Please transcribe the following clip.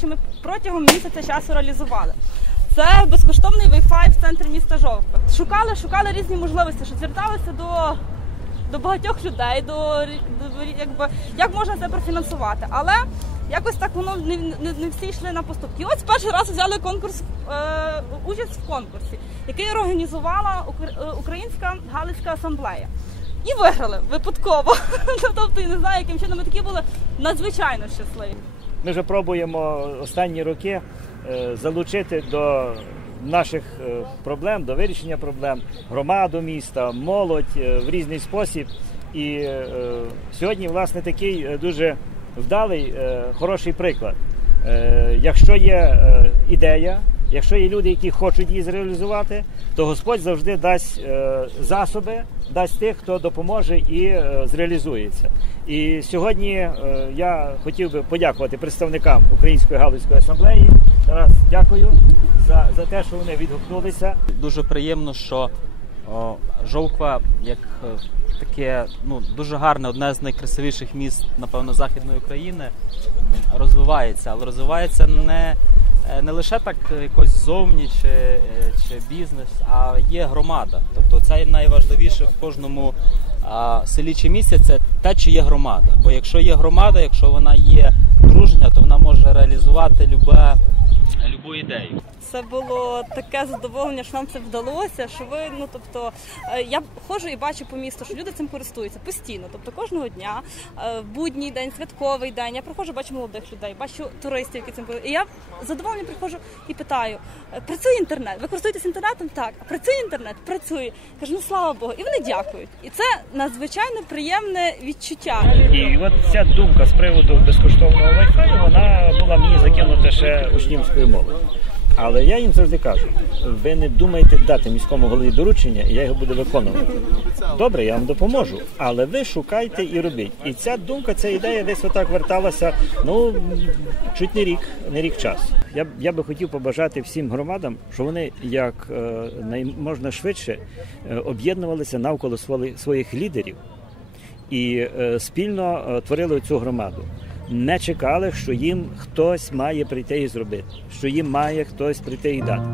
що ми протягом місяця часу реалізували. Це безкоштовний Wi-Fi в центрі міста Жовква. Шукали, шукали різні можливості, що зверталися до, до багатьох людей, до, до якби як можна це профінансувати. Але якось так воно не, не, не всі йшли на поступки. І ось перший раз взяли конкурс, е, участь в конкурсі, який організувала Укр- е, Українська Галицька асамблея. І виграли випадково. тобто, я не знаю, яким чином ми такі були надзвичайно щасливі. Ми вже пробуємо останні роки е, залучити до наших е, проблем, до вирішення проблем громаду міста, молодь е, в різний спосіб. І сьогодні, власне, такий дуже вдалий, хороший приклад. Якщо є ідея, якщо є люди, які хочуть її зреалізувати, то Господь завжди дасть е, засоби, дасть тих, хто допоможе і е, зреалізується. І сьогодні е, я хотів би подякувати представникам Української галузької асамблеї. Тарас, дякую за, за те, що вони відгукнулися. Дуже приємно, що о, Жовква як таке ну дуже гарне, одне з найкрасивіших міст, напевно, західної України розвивається, але розвивається не, не лише так е, якось ззовні чи, е, чи бізнес, а є громада. Тобто це найважливіше в кожному а, селі чи місті це те, чи є громада. Бо якщо є громада, якщо вона є дружня, то вона може реалізувати любе, любу ідею. Це було таке задоволення, що нам це вдалося. Що ви, ну тобто, е, я ходжу і бачу по місту, що люди цим користуються постійно. Тобто кожного дня, е, будній день, святковий день. Я приходжу, бачу молодих людей, бачу туристів, які цим користуються. І я з задоволенням приходжу і питаю: «Е, працює інтернет? Ви користуєтесь інтернетом? Так, а працює інтернет? Працює. Кажу, ну слава Богу, і вони дякують. І це надзвичайно приємне відчуття. І от ця думка з приводу безкоштовного Wi-Fi, вона була мені закинута ще учнівською мовою. Але я їм завжди кажу: ви не думайте дати міському голові доручення, і я його буду виконувати. Добре, я вам допоможу, але ви шукайте і робіть. І ця думка, ця ідея десь отак верталася. Ну чуть не рік, не рік часу. Я я би хотів побажати всім громадам, що вони як е, можна швидше е, об'єднувалися навколо своїх лідерів і е, спільно е, творили цю громаду. Не чекали, що їм хтось має прийти і зробити, що їм має хтось прийти і дати.